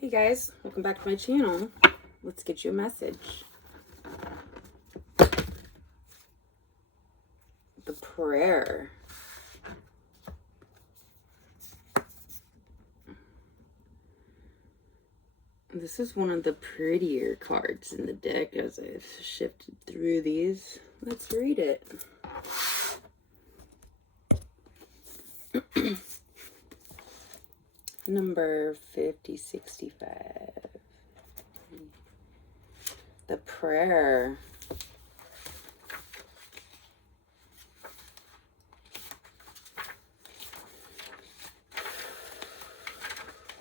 Hey guys, welcome back to my channel. Let's get you a message. The prayer. This is one of the prettier cards in the deck as I've shifted through these. Let's read it. Number 5065. The prayer.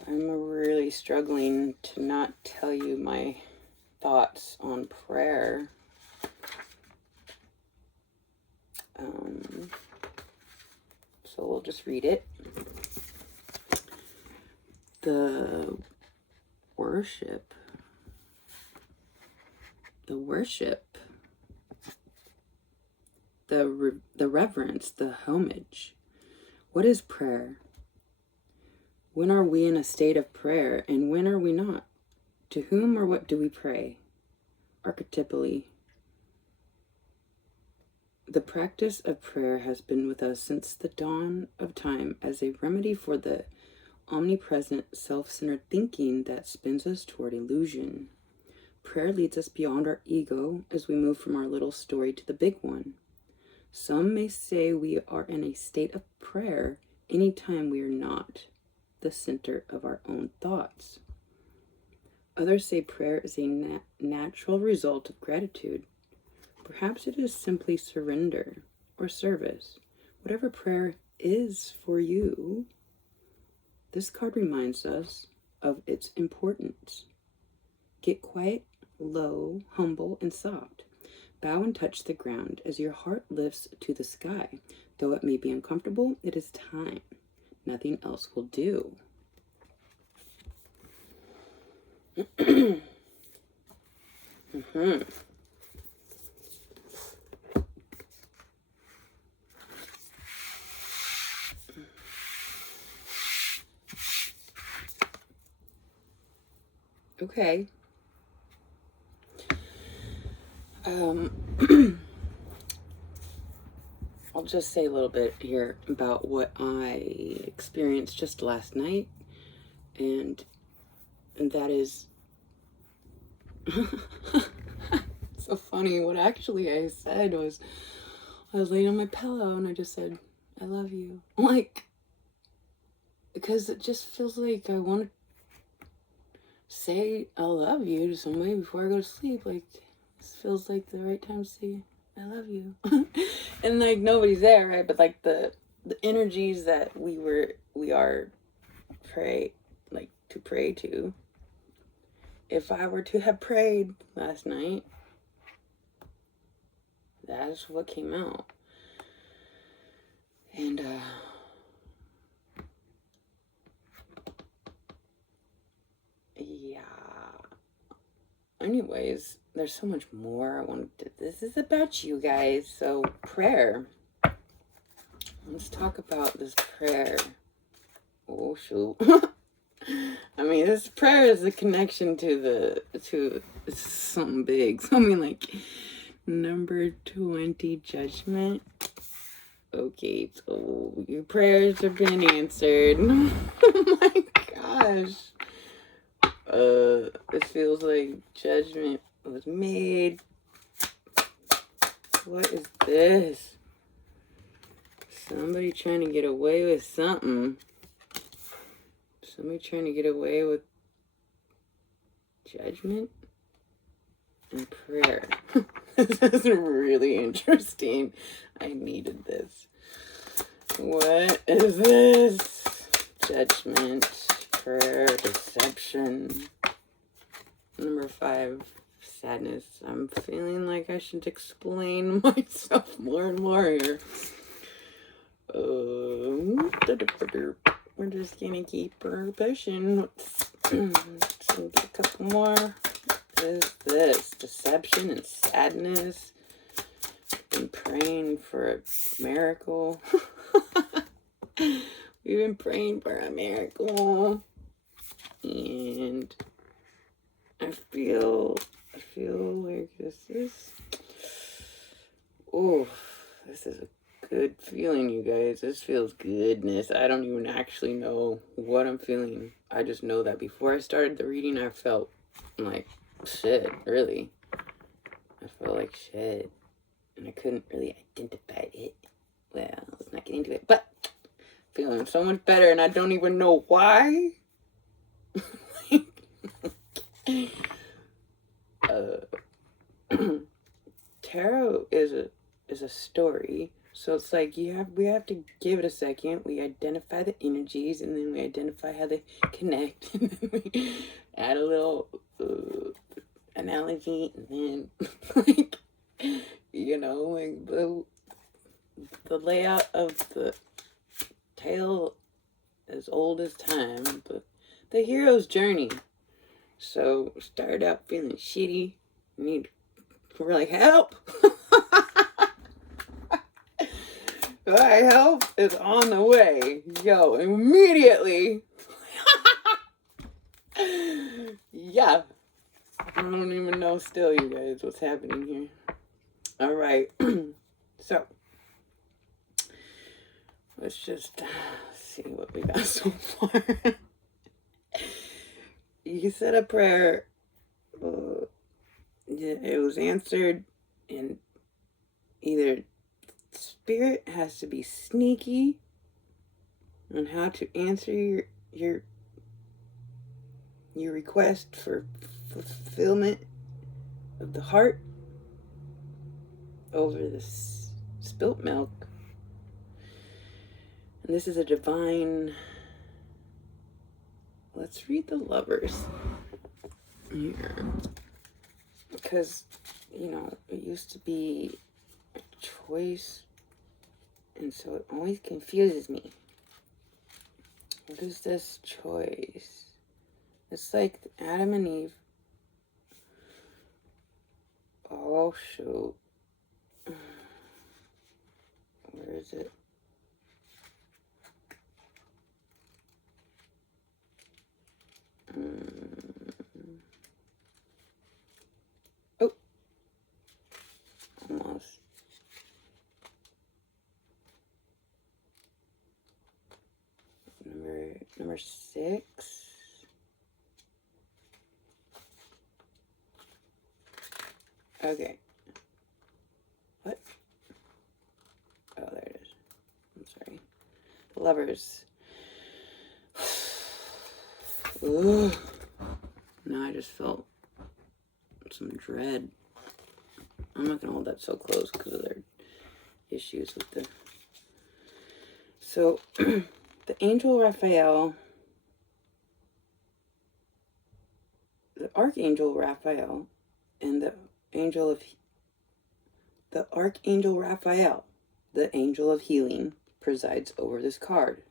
I'm really struggling to not tell you my thoughts on prayer. So we'll just read it. The worship, the reverence, the homage. What is prayer? When are we in a state of prayer, and when are we not? To whom or what do we pray? Archetypally, the practice of prayer has been with us since the dawn of time as a remedy for the omnipresent self-centered thinking that spins us toward illusion. Prayer leads us beyond our ego as we move from our little story to the big one. Some may say we are in a state of prayer anytime we are not the center of our own thoughts. Others say prayer is a natural result of gratitude. Perhaps it is simply surrender or service, whatever prayer is for you. This card reminds us of its importance. Get quiet, low, humble, and soft. Bow and touch the ground as your heart lifts to the sky. Though it may be uncomfortable, it is time. Nothing else will do. Okay. I'll just say a little bit here about what I experienced just last night, and that is so funny. What actually I said was, I was laying on my pillow and I just said, I love you. Like, because it just feels like I want to say I love you to somebody before I go to sleep. Like, this feels like the right time to say I love you. And like nobody's there, right? But like the energies that we are to pray to. If I were to have prayed last night, that's what came out. And yeah. Anyways, there's so much more I wanted to. This is about you guys. So prayer. Let's talk about this prayer. Oh shoot. I mean, this prayer is a connection to something big. So I mean, like number 20, judgment. Okay, so your prayers have been answered. Oh my gosh. It feels like judgment was made. What is this? Somebody trying to get away with something. Somebody trying to get away with judgment and prayer. This is really interesting. I needed this. What is this? Judgment, prayer, deception. Number 5, sadness. I'm feeling like I should explain myself more and more here. We're just gonna keep her pushing. Let's get a couple more. What is this? Deception and sadness. Been praying for a miracle. We've been praying for a miracle. And feel like this is a good feeling, you guys. This feels goodness. I don't even actually know what I'm feeling. I just know that before I started the reading, I felt like shit, really. I felt like shit. And I couldn't really identify it. Well, let's not get into it. But feeling so much better, and I don't even know why. Tarot is a story, so it's like we have to give it a second. We identify the energies, and then we identify how they connect, and then we add a little analogy, and then like the layout of the tale as old as time, but the hero's journey. So started out feeling shitty. We're like, help! Help is on the way. Yo, immediately. Yeah. I don't even know still, you guys, what's happening here. Alright. So, let's just see what we got so far. You said a prayer. It was answered, and either spirit has to be sneaky on how to answer your request for fulfillment of the heart over the spilt milk. And this is a divine. Let's read the Lovers here, because it used to be a choice, and so it always confuses me. What is this choice? It's like Adam and Eve. Oh shoot. Where is it? Oh, almost. Number 6. Okay. What? Oh, there it is. I'm sorry. The Lovers. Ugh. Now I just felt some dread. I'm not gonna hold that so close because of their issues with the. So, the angel Raphael, the archangel Raphael, and the archangel Raphael, the angel of healing, presides over this card.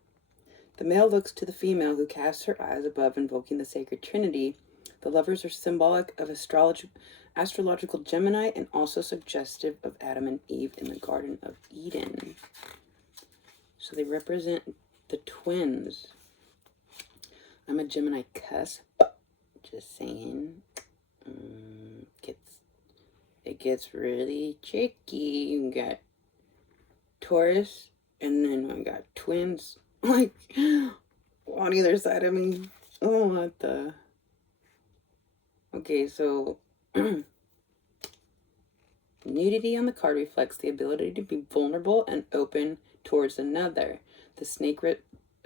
The male looks to the female, who casts her eyes above, invoking the sacred trinity. The Lovers are symbolic of astrological Gemini, and also suggestive of Adam and Eve in the Garden of Eden. So they represent the twins. I'm a Gemini cusp. Just saying. It gets really tricky. We got Taurus, and then we got twins, like, on either side of me. Oh, what the... Okay, so... Nudity on the card reflects the ability to be vulnerable and open towards another. The snake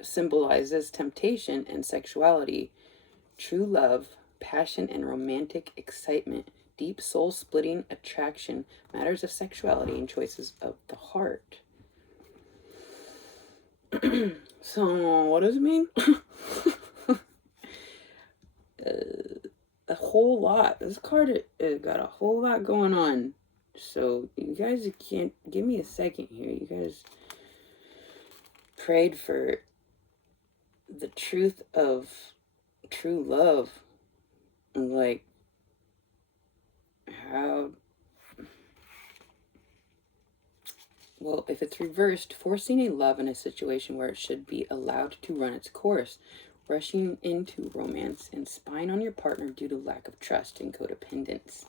symbolizes temptation and sexuality, true love, passion, and romantic excitement, deep soul-splitting attraction, matters of sexuality, and choices of the heart. So, what does it mean? A whole lot. This card got a whole lot going on. So, you guys can't... Give me a second here. You guys prayed for the truth of true love. And, like, how... Well, if it's reversed, forcing a love in a situation where it should be allowed to run its course. rushing into romance, and spying on your partner due to lack of trust and codependence.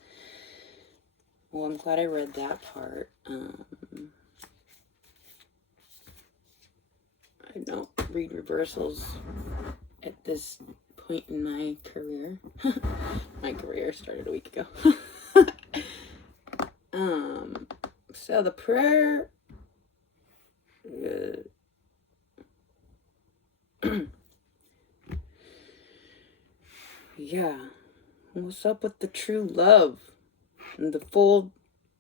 Well, I'm glad I read that part. I don't read reversals at this point in my career. My career started a week ago. So the prayer, yeah, what's up with the true love and the full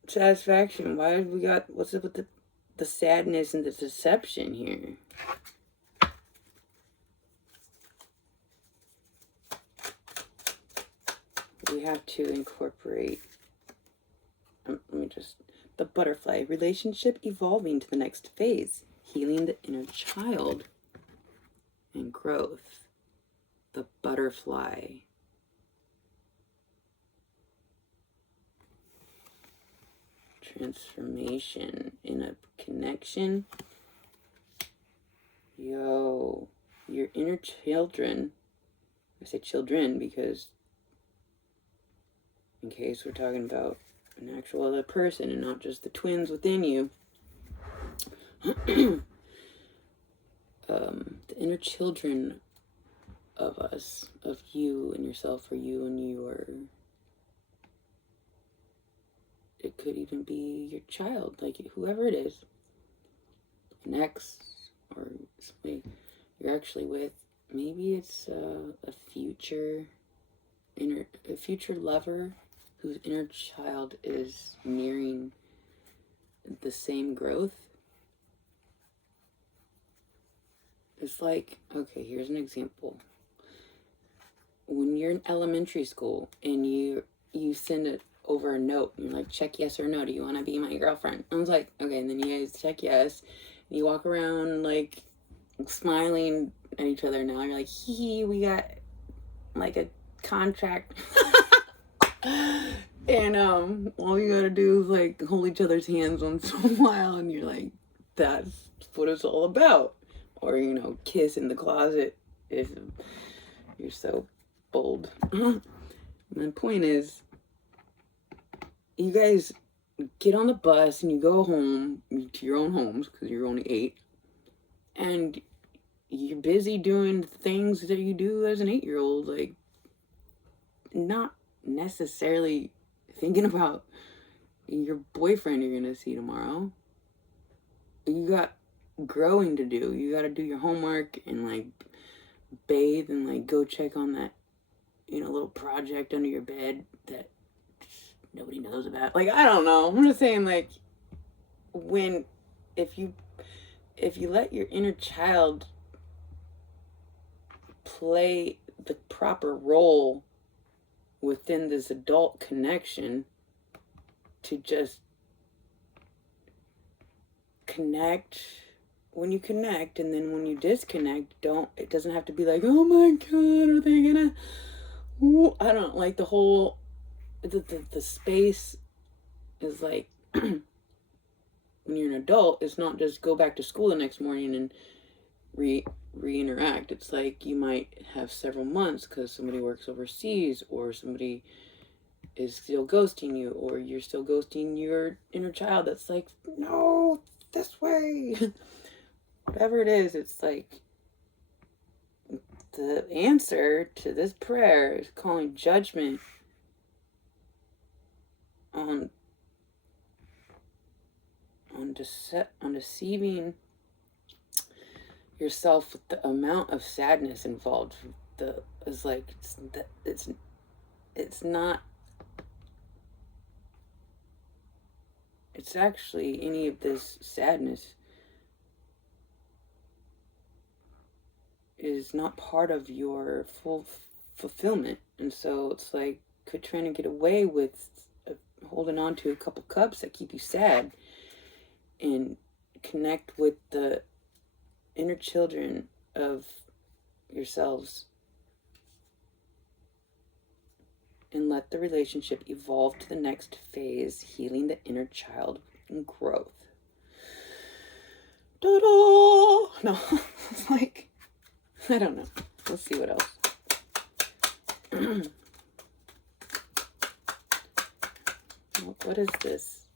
satisfaction? What's up with the sadness and the deception here? We have to incorporate, the butterfly, relationship evolving to the next phase, healing the inner child and growth. The butterfly. Transformation in a connection. Yo, your inner children. I say children because in case we're talking about an actual other person and not just the twins within you. The inner children of us, of you and yourself, or you and your, it could even be your child, like whoever it is, an ex, or somebody you're actually with. Maybe it's a future lover whose inner child is nearing the same growth. It's like, okay, here's an example. When you're in elementary school and you send over a note and you're like, check yes or no, do you want to be my girlfriend? I was like, okay, and then you guys check yes, and you walk around like smiling at each other. Now you're like, hee, we got like a contract. And all you gotta do is like hold each other's hands once in a while, and you're like, that's what it's all about. Or, you know, kiss in the closet if you're so bold. My point is, you guys get on the bus and you go home to your own homes because you're only 8, and you're busy doing things that you do as an 8-year-old, like not necessarily thinking about your boyfriend you're gonna see tomorrow. You got growing to do. You got to do your homework and like bathe and like go check on that, you know, little project under your bed that nobody knows about. Like, I don't know. I'm just saying, like, if you let your inner child play the proper role within this adult connection to just connect when you connect, and then when you disconnect, it doesn't have to be like, oh my god, are they gonna, I don't like the whole, the space is like, when you're an adult, it's not just go back to school the next morning and re-interact. It's like you might have several months because somebody works overseas, or somebody is still ghosting you, or you're still ghosting your inner child that's like, no, this way. Whatever it is, it's like the answer to this prayer is calling judgment on deceiving yourself with the amount of sadness involved. It's actually any of this sadness is not part of your full fulfillment. And so it's like, quit trying to get away with holding on to a couple cups that keep you sad, and connect with the inner children of yourselves and let the relationship evolve to the next phase, healing the inner child and growth. Ta-da! No, it's like, I don't know. Let's see what else. What is this?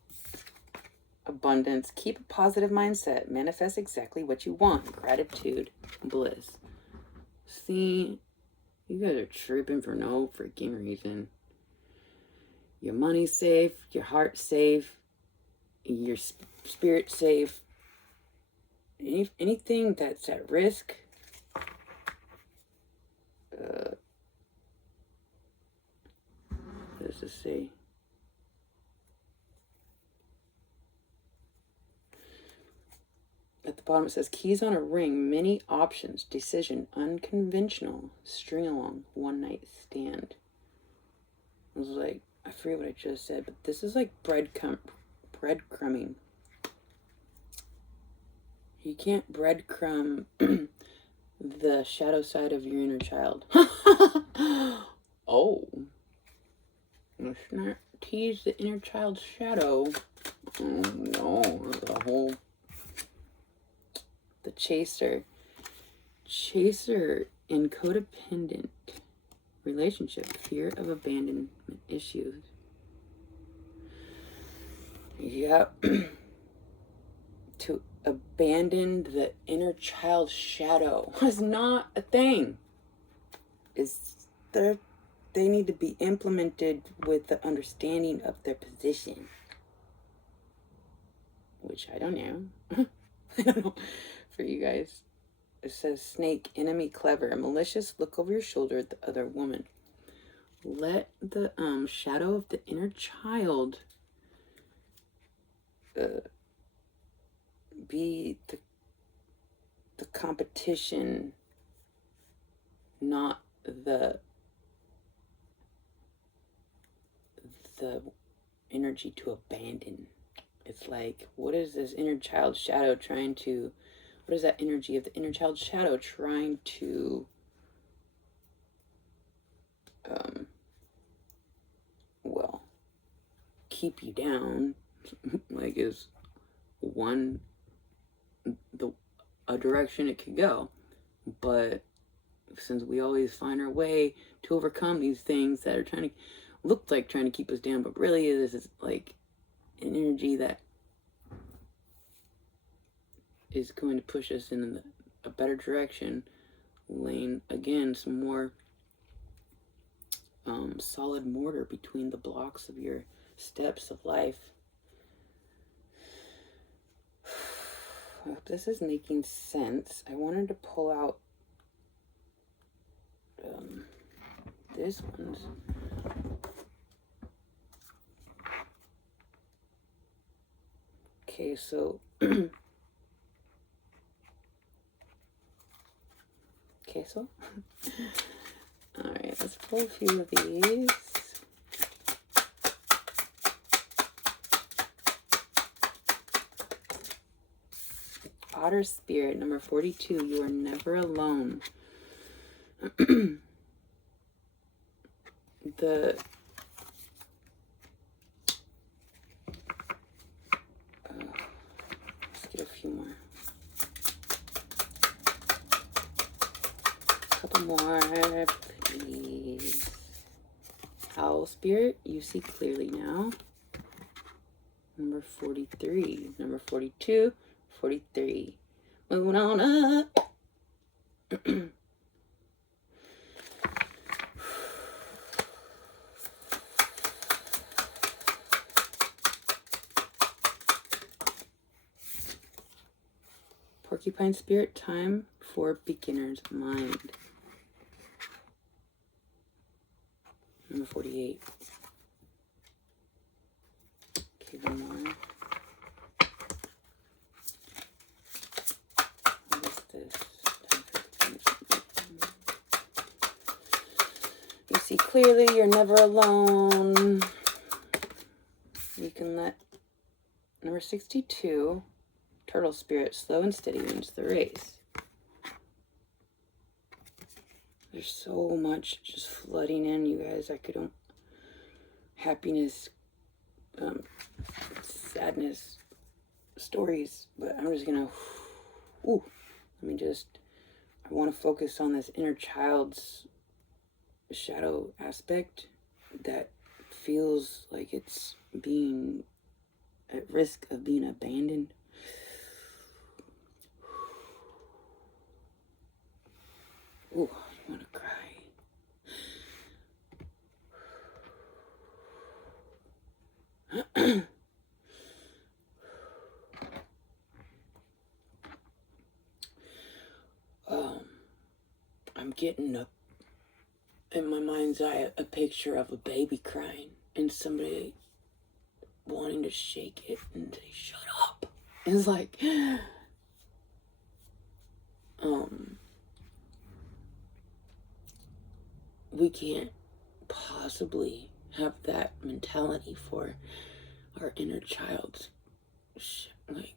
Abundance. Keep a positive mindset. Manifest exactly what you want. Gratitude. Bliss. See, you guys are tripping for no freaking reason. Your money's safe. Your heart's safe. Your spirit's safe. Anything that's at risk, what does this say? At the bottom it says, keys on a ring, many options, decision, unconventional, string along, one night stand. I was like, I forget what I just said, but this is like breadcrumbing. You can't breadcrumb the shadow side of your inner child. Oh. Let's not tease the inner child's shadow. Oh no, the whole... The chaser in codependent relationship, fear of abandonment issues. Yep. To abandon the inner child shadow is not a thing. They need to be implemented with the understanding of their position, which I don't know. I don't know. For you guys, it says snake, enemy, clever, malicious, look over your shoulder at the other woman. Let the shadow of the inner child be the competition, not the energy to abandon. It's like, what is this inner child shadow trying to... What is that energy of the inner child shadow trying to well, keep you down? Like, is one a direction it could go, but since we always find our way to overcome these things that are trying to look like trying to keep us down, but really this is like an energy that is going to push us in a better direction, laying again some more solid mortar between the blocks of your steps of life. I hope this is making sense. I wanted to pull out this one's. Okay, so all right, let's pull a few of these. Otter Spirit, number 42, you are never alone. Let's get a few more. A couple more, please. Owl Spirit, you see clearly now. Number 43, number 42, 43. Moving on up. Porcupine Spirit, time for beginner's mind. Number 48. Okay, one more. What is this? You see clearly, you're never alone. You can let... Number 62. Turtle Spirit, slow and steady wins the race. There's so much just flooding in, you guys. I could... happiness, sadness, stories, but I'm just gonna... let me just I want to focus on this inner child's shadow aspect that feels like it's being at risk of being abandoned. Ooh, I want to cry. I'm getting in my mind's eye a picture of a baby crying and somebody wanting to shake it and say, "Shut up." It's like, we can't possibly have that mentality for our inner child's like,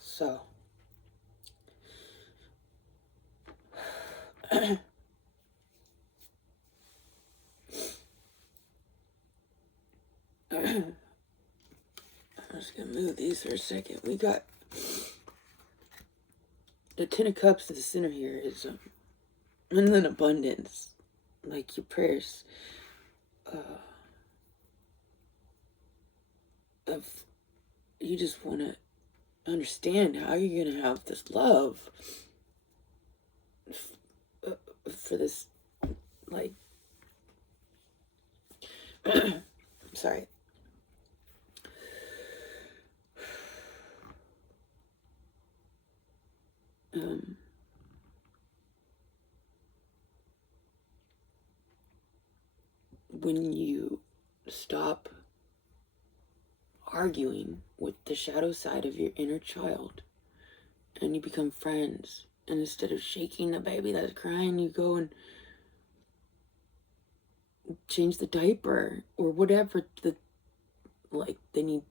so I'm just gonna move these for a second. We got the Ten of Cups to the center here is infinite abundance, like your prayers of you just want to understand how you're gonna have this love for this, like, sorry. When you stop arguing with the shadow side of your inner child and you become friends, and instead of shaking the baby that's crying, you go and change the diaper or whatever they need.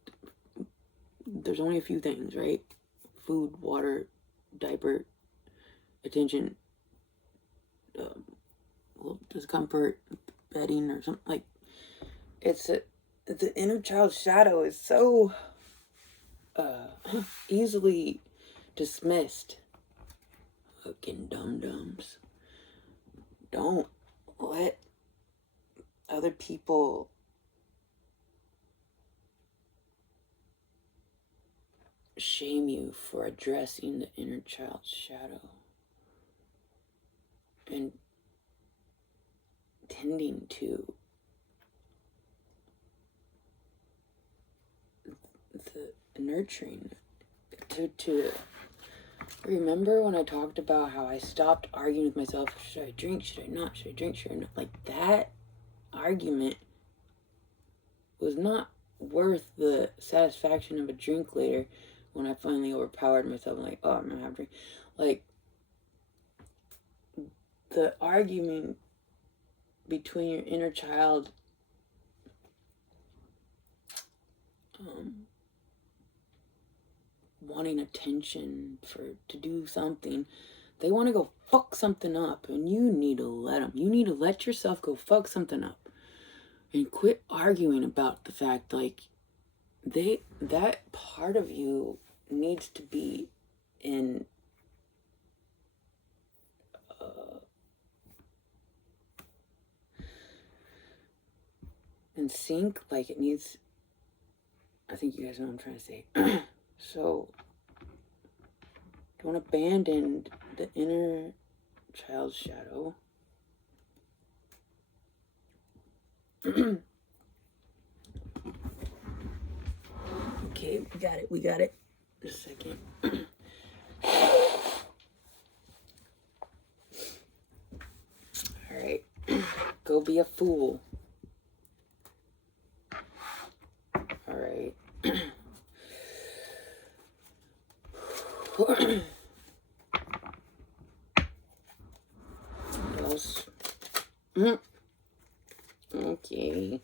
There's only a few things, right? Food, water, diaper, attention, discomfort, bedding, or something. Like, the inner child shadow is so easily dismissed. Fucking dum-dums. Don't let other people shame you for addressing the inner child's shadow and tending to the nurturing. To remember when I talked about how I stopped arguing with myself, should I drink, should I not, should I drink, should I not? Like, that argument was not worth the satisfaction of a drink later when I finally overpowered myself. I'm like, oh, I'm gonna have a drink. Like, the argument between your inner child wanting attention to do something. They want to go fuck something up, and you need to let them. You need to let yourself go fuck something up and quit arguing about the fact, like, that part of you needs to be in sync. Like, it needs, I think you guys know what I'm trying to say. So don't abandon the inner child's shadow. Okay, we got it. Just a second. Alright. Go be a fool. Alright. What else? Okay.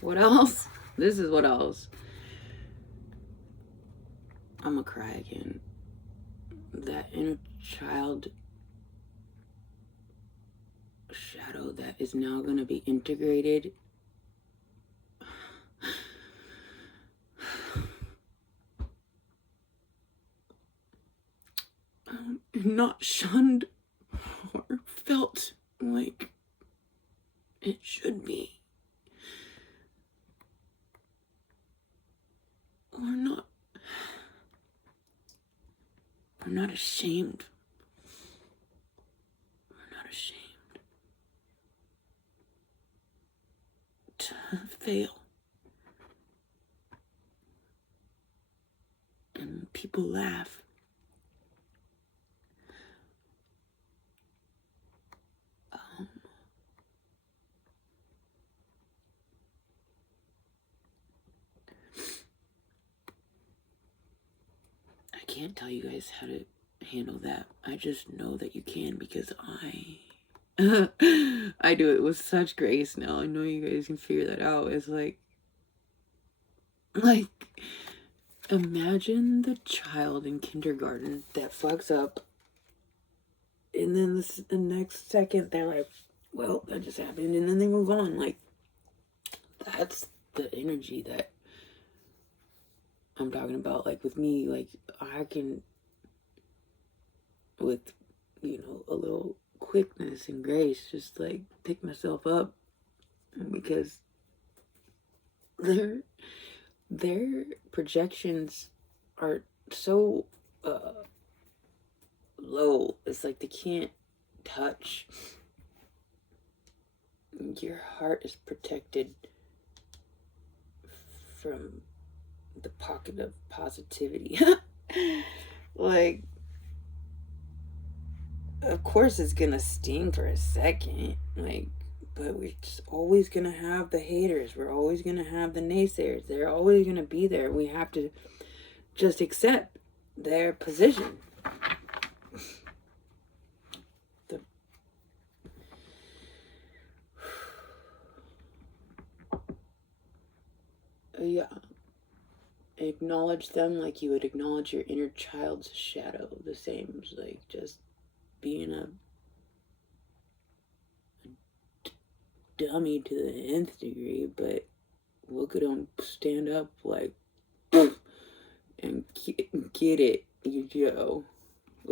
What else? This is what else. I'm gonna cry again. That inner child shadow that is now going to be integrated not shunned or felt like it should be, or we're not ashamed. We're not ashamed to fail. And people laugh. I can't tell you guys how to handle that. I just know that you can because I do it with such grace now. I know you guys can figure that out. It's like imagine the child in kindergarten that fucks up, and then the next second they're like, well, that just happened, and then they move on. Like, that's the energy that I'm talking about. Like, with me, like, I can, with, you know, a little quickness and grace, just, like, pick myself up, because their projections are so low. It's like they can't touch. Your heart is protected from the pocket of positivity. Like, of course it's gonna sting for a second, like, but we're just always gonna have the haters. We're always gonna have the naysayers. They're always gonna be there. We have to just accept their position. Yeah. Acknowledge them like you would acknowledge your inner child's shadow. The same as, like, just being a dummy to the nth degree, but look at them stand up, like, and get it, yo.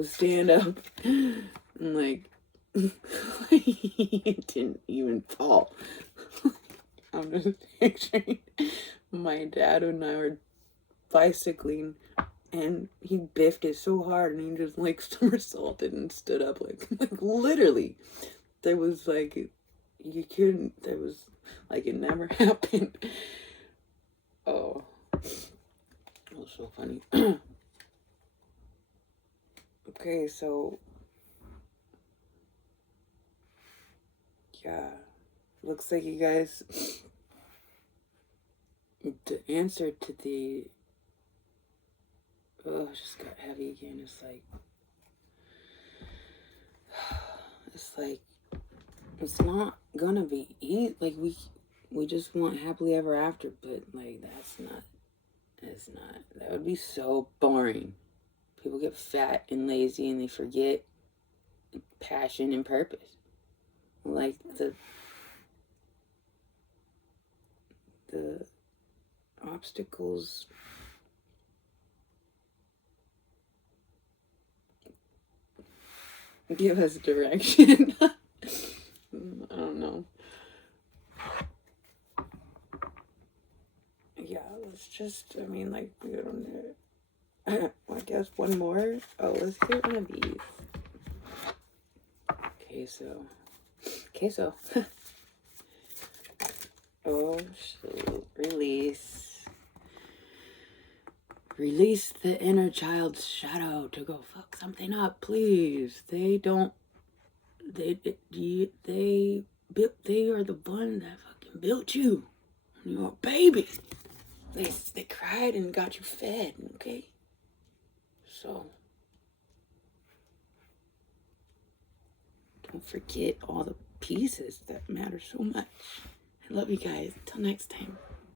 Stand up. And, like, he didn't even fall. I'm just picturing my dad and I were bicycling, and he biffed it so hard, and he just, like, somersaulted and stood up, like literally. There was, like, you couldn't, there was, like, it never happened. Oh, it was so funny. Okay, so, yeah, looks like you guys, the answer to the, oh, it just got heavy again. It's like, it's not gonna be easy. Like, we just want happily ever after, but, like, that would be so boring. People get fat and lazy and they forget passion and purpose. Like, the obstacles give us direction. I don't know. Yeah, let's just, I mean, like, we don't know. I guess one more. Oh, let's get one of these. Queso. Oh, shoot. Release the inner child's shadow to go fuck something up, please. They are the one that fucking built you. You're a baby. They cried and got you fed, okay? So, don't forget all the pieces that matter so much. I love you guys. Till next time.